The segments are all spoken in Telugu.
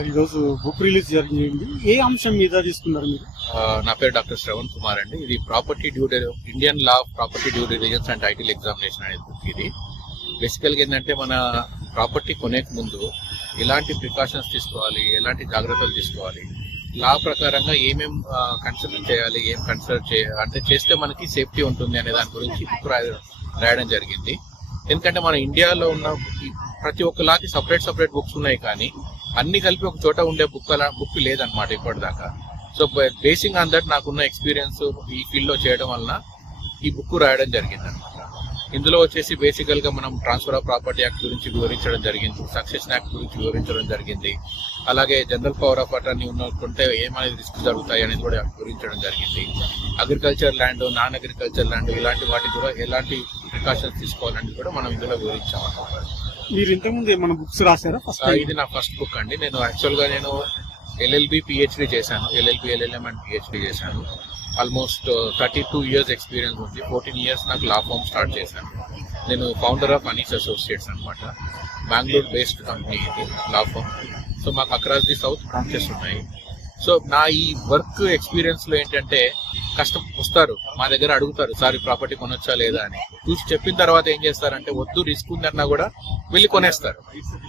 ఈరోజు బుక్ రిలీజ్ జరిగింది. ఏ అంశం మీద తీసుకున్నారు మీరు? నా పేరు డాక్టర్ శ్రవణ్ కుమార్ అండి. ఇది property due Indian law property due diligence and title examination అనేది బుక్. ఇది బేసికల్గా ఏంటంటే మన ప్రాపర్టీ కొనేక ముందు ఎలాంటి ప్రికాషన్స్ తీసుకోవాలి, ఎలాంటి జాగ్రత్తలు తీసుకోవాలి, లా ప్రకారంగా ఏమేం కన్సిడర్ చేయాలి, ఏం కన్సిడర్ అంటే చేస్తే మనకి సేఫ్టీ ఉంటుంది అనే దాని గురించి బుక్ రాయడం జరిగింది. ఎందుకంటే మన ఇండియాలో ఉన్న ప్రతి ఒక్క లాకి సపరేట్ బుక్స్ ఉన్నాయి, కానీ అన్ని కలిపి ఒక చోట ఉండే బుక్ లేదనమాట ఇప్పటిదాకా. సో బేసింగ్ ఆన్ దట్ నాకున్న ఎక్స్పీరియన్స్ ఈ ఫీల్డ్ లో చేయడం వలన ఈ బుక్ రాయడం జరిగింది అనమాట. ఇందులో వచ్చేసి బేసికల్ గా మనం ట్రాన్స్ఫర్ ఆఫ్ ప్రాపర్టీ యాక్ట్ గురించి వివరించడం జరిగింది, సక్సెషన్ యాక్ట్ గురించి వివరించడం జరిగింది, అలాగే జనరల్ పవర్ ఆఫ్ అటార్నీ ఉన్నకుంటే ఏమనేది రిస్క్ జరుగుతాయి అనేది కూడా వివరించడం జరిగింది. Agriculture land, non agriculture land ఇలాంటి వాటి కూడా ఎలాంటి ప్రికాషన్స్ తీసుకోవాలని కూడా మనం ఇందులో వివరించాం అన్నమాట. మీరు ఇంతకుముందు ఏమైనా బుక్స్ రాశారా? ఇది నా ఫస్ట్ బుక్ అండి. నేను యాక్చువల్ గా LLB PhD చేశాను, LLB LLM అండ్ PhD చేశాను. ఆల్మోస్ట్ 32 years ఎక్స్పీరియన్స్ ఉంది. 14 years నాకు లా ఫామ్ స్టార్ట్ చేశాను. నేను ఫౌండర్ ఆఫ్ అనీస్ అసోసియేట్స్ అనమాట. బెంగళూరు బేస్డ్ కంపెనీ ఇది లా ఫామ్. సో మాకు అక్రాస్ ది సౌత్ బ్రాంచెస్ ఉన్నాయి. సో నా ఈ వర్క్ ఎక్స్పీరియన్స్ లో ఏంటంటే కష్టం వస్తారు మా దగ్గర, అడుగుతారు సార్ ఈ ప్రాపర్టీ కొనొచ్చా లేదా అని. చూసి చెప్పిన తర్వాత ఏం చేస్తారంటే వద్దు రిస్క్ ఉందన్నా కూడా వెళ్ళి కొనేస్తారు.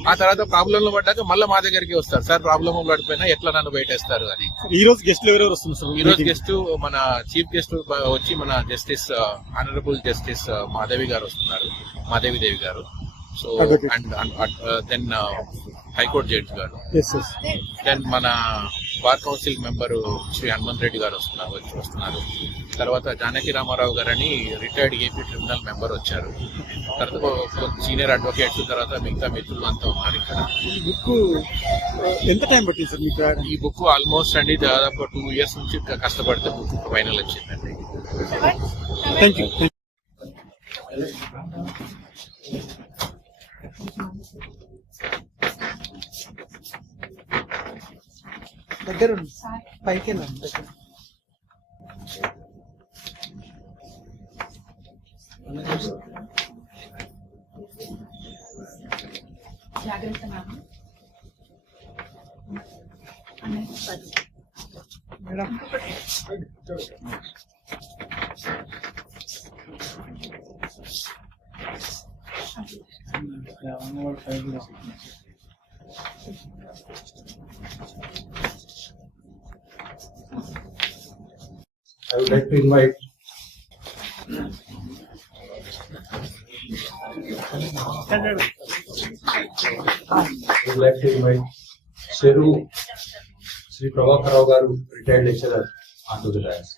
ఆ తర్వాత ప్రాబ్లంలో పడ్డాక మళ్ళీ మా దగ్గరికి వస్తారు, సార్ ప్రాబ్లమ్ పడిపోయినా ఎట్లా నన్ను బయటేస్తారు అని. ఈ రోజు గెస్ట్లు ఎవరెవరు వస్తున్నారు? ఈ రోజు గెస్ట్ మన చీఫ్ గెస్ట్ వచ్చి మన జస్టిస్ ఆనరబుల్ జస్టిస్ మాధవి గారు వస్తున్నారు, మాధవి దేవి గారు. So and then high court judge గారు, దెన్ మన bar council member Shri Hanumanth Reddy గారు వస్తున్నారు. తర్వాత జానకి రామారావు గారు అని రిటైర్డ్ ఏపీ ట్రిబ్యునల్ మెంబర్ వచ్చారు. తర్వాత సీనియర్ అడ్వకేట్స్, తర్వాత మిగతా మిత్రులు అంతా ఉన్నారు ఇక్కడ. ఈ బుక్ ఎంత టైం పట్టింది సార్ మీకు? ఈ బుక్ ఆల్మోస్ట్ అండి దాదాపు 2 years నుంచి కష్టపడితే బుక్ ఫైనల్ వచ్చిందండి. Thank you. దగ్గర పైకి వెళ్ళండి. జాగ్రత్త madam. I would like to invite Sheru Sri Prabhakar Rao garu, retired lecturer, onto the dais.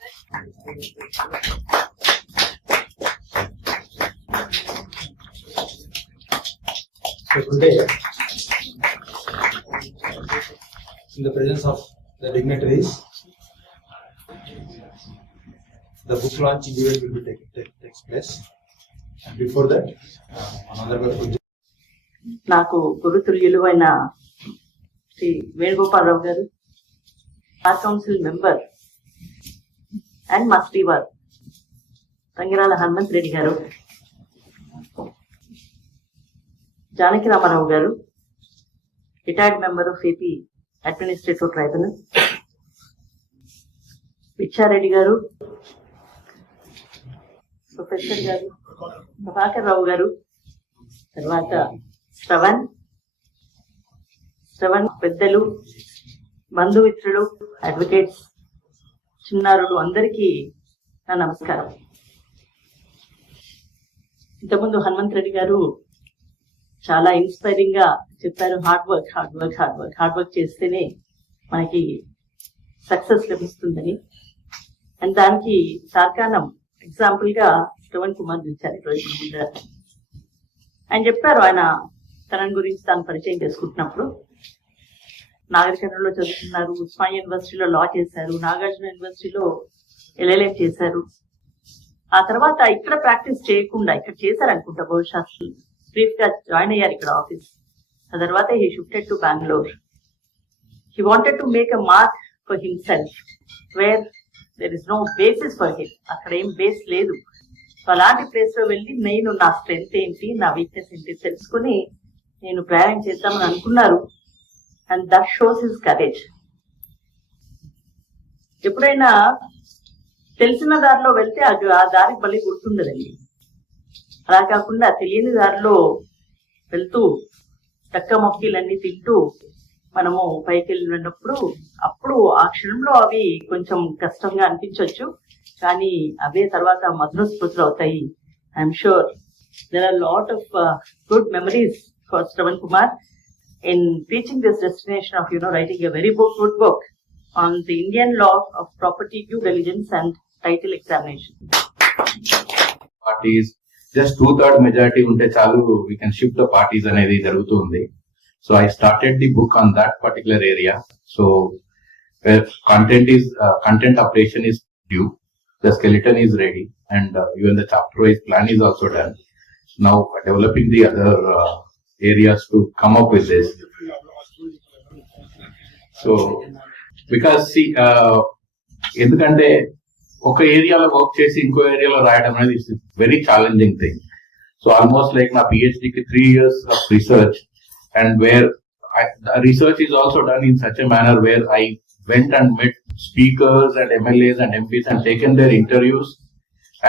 So today, in the presence of the dignitaries, the book launching event will be takes place. And before that, another నాకు గురుతుల్యులైన శ్రీ వేణుగోపాలరావు గారు, బార్ కౌన్సిల్ మెంబర్ అండ్ మా శ్రీవారు తంగిరాల హనుమంత్ రెడ్డి గారు, జానకి రామారావు గారు, retired member of AP administrative tribunal, Pitchareddy గారు, ప్రొఫెసర్ గారు, ప్రభాకర్ రావు గారు, తర్వాత శ్రవణ్ పెద్దలు, బంధుమిత్రులు, అడ్వకేట్స్, చిన్నారులు అందరికీ నా నమస్కారం. ఇంతకుముందు హనుమంత్ రెడ్డి గారు చాలా ఇన్స్పైరింగ్ గా చెప్పారు. హార్డ్ వర్క్ చేస్తేనే మనకి సక్సెస్ లభిస్తుందని. అండ్ దానికి తార్కాణం ఎగ్జాంపుల్ గా శ్రవణ్ కుమార్ ఇచ్చారు ఈరోజు ముందర. ఆయన చెప్పారు, ఆయన తన గురించి తాను పరిచయం చేసుకుంటున్నప్పుడు నాగరికర్ణంలో చదువుతున్నారు, ఉస్మానియా యూనివర్సిటీలో లా చేశారు, నాగార్జున యూనివర్సిటీలో LLM చేశారు. ఆ తర్వాత ఇక్కడ ప్రాక్టీస్ చేయకుండా ఇక్కడ చేశారు అనుకుంటా, బహుశా బ్రీఫ్ గా జాయిన్ అయ్యారు ఇక్కడ ఆఫీస్. ఆ తర్వాత he shifted to Bengaluru. He wanted to make a mark for himself where there is no basis for him. అక్కడ ఏం బేస్ లేదు. సో అలాంటి ప్లేస్ లో వెళ్ళి నేను నా స్ట్రెంగ్త్ ఏంటి, నా వీక్నెస్ ఏంటి తెలుసుకుని నేను ప్రయాణం చేద్దామని అనుకున్నారు. And that shows his courage. ఎప్పుడైనా తెలిసిన దారిలో వెళ్తే ఆ దారికి మళ్ళీ గుర్తుండదండి. అలా కాకుండా తెలియని దారిలో వెళ్తూ చక్క మొక్కీలన్నీ తింటూ మనము పైకి వెళ్ళినప్పుడు అప్పుడు ఆ క్షణంలో అవి కొంచెం కష్టంగా అనిపించవచ్చు, కానీ అవే తర్వాత మధుర స్మృతులు అవుతాయి. I'm sure there are a lot of good memories for Shravan Kumar in reaching this destination of writing a very good book on the Indian law of property due diligence and title examination. Parties just 2/3 majority unte chalu we can shift the parties anedi jarugutundi. So I started the book on that particular area. So where content operation is due, the skeleton is ready, and even the chapter wise plan is also done. Now developing the other areas to come up with this. So because see ఎందుకంటే ఒక ఏరియాలో వర్క్ చేసి ఇంకో ఏరియాలో రాయడం అనేది it's very challenging thing. So almost like నా పిహెచ్డికి 3 years of research, and where research is also done in such a manner where I went and met speakers and MLAs and MPs and taken their interviews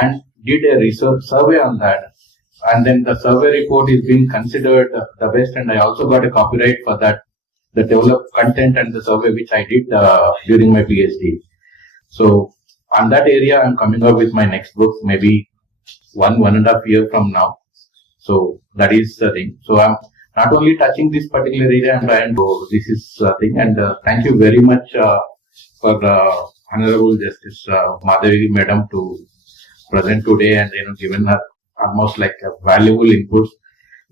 and did a research survey on that. And then the survey report is being considered the best, and I also got a copyright for that, the developed content and the survey which I did during my PhD. So on that area, I'm coming up with my next book, maybe 1.5 years from now. So that is the thing. So I'm not only touching this particular area, I'm trying to, this is the thing. And thank you very much for Honorable Justice Madhavi Madam to present today, and given her almost like a valuable inputs.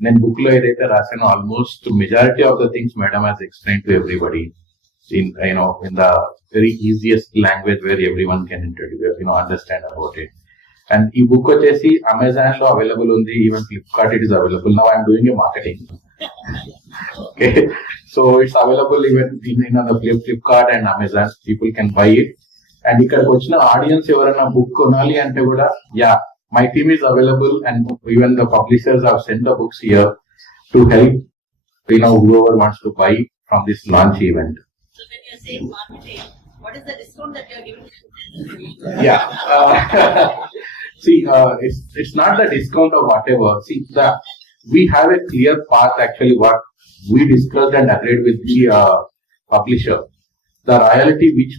Then book lo edaithe rasano almost majority of the things Madam has explained to everybody in in the very easiest language where everyone can understand about it. And ee book vachesi Amazon lo available undi, even Flipkart it is available. Now I am doing a marketing. Okay, so it's available even in the Flipkart and Amazon. People can buy it. And ikkadiki vachina audience evarana book konali ante kuda, yeah, my team is available, and even the publishers have sent the books here to help whoever wants to buy from this launch event. So when you're saying marketing, what is the discount that you're giving? Yeah, see, it's not the discount or whatever. See, we have a clear path actually what we discussed and agreed with the publisher. The royalty which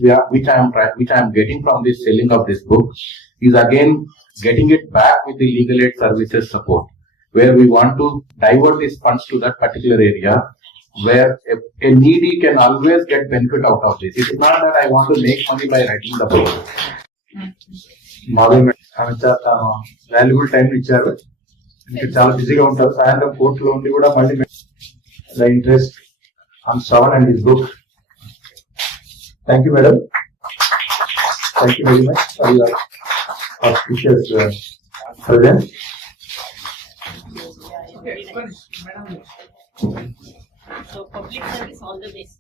I am getting from this selling of this book is again getting it back with the legal aid services support, where we want to divert these funds to that particular area where a needy can always get benefit out of this. It is not that I want to make money by writing the book. Madhavi ఆమె తాను వాల్యుబుల్ టైం ఇచ్చారు. ఇంకా చాలా బిజీగా ఉంటారు. సాయంత్రం కోర్టులో ఉండి కూడా మళ్ళీ the interest on Shravan and his book. Thank you madam. Thank you very much for your auspicious presence. So public service all the best.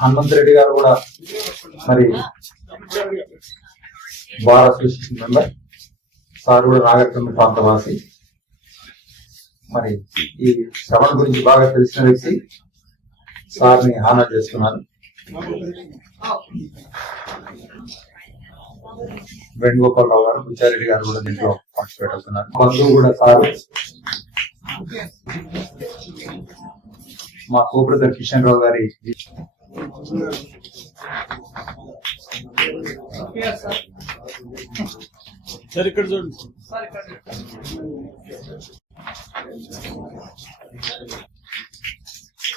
Hanumanth Reddy గారు కూడా మరి బార్ అసోసియేషన్ మెంబర్, సార్ కూడా నాగరికర్ణ ప్రాంతవాసి. మరి ఈ శ్రవణ్ గురించి బాగా తెలిసిన వ్యక్తి సార్ని హానర్ చేస్తున్నాను. వేణుగోపాలరావు గారు, బుచ్చారెడ్డి గారు కూడా దీంట్లో పార్టిసిపేట్ అవుతున్నారు. బంధువు కూడా సార్, మా కో బ్రదర్ కిషన్ రావు గారి సార్ ఇక్కడ చూడండి.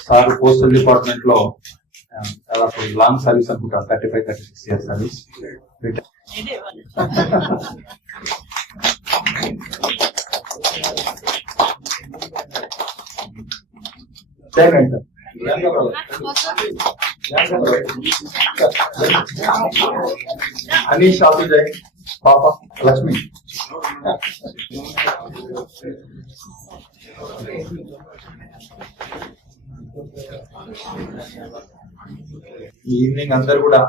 సార్ పోస్టల్ డిపార్ట్మెంట్ లో దాదాపు లాంగ్ సర్వీస్ అనుకుంటారు, 35-36 years సర్వీస్. అనీష్ ఆఫీస్ పాప లక్ష్మి. ఈవినింగ్ అందరు కూడా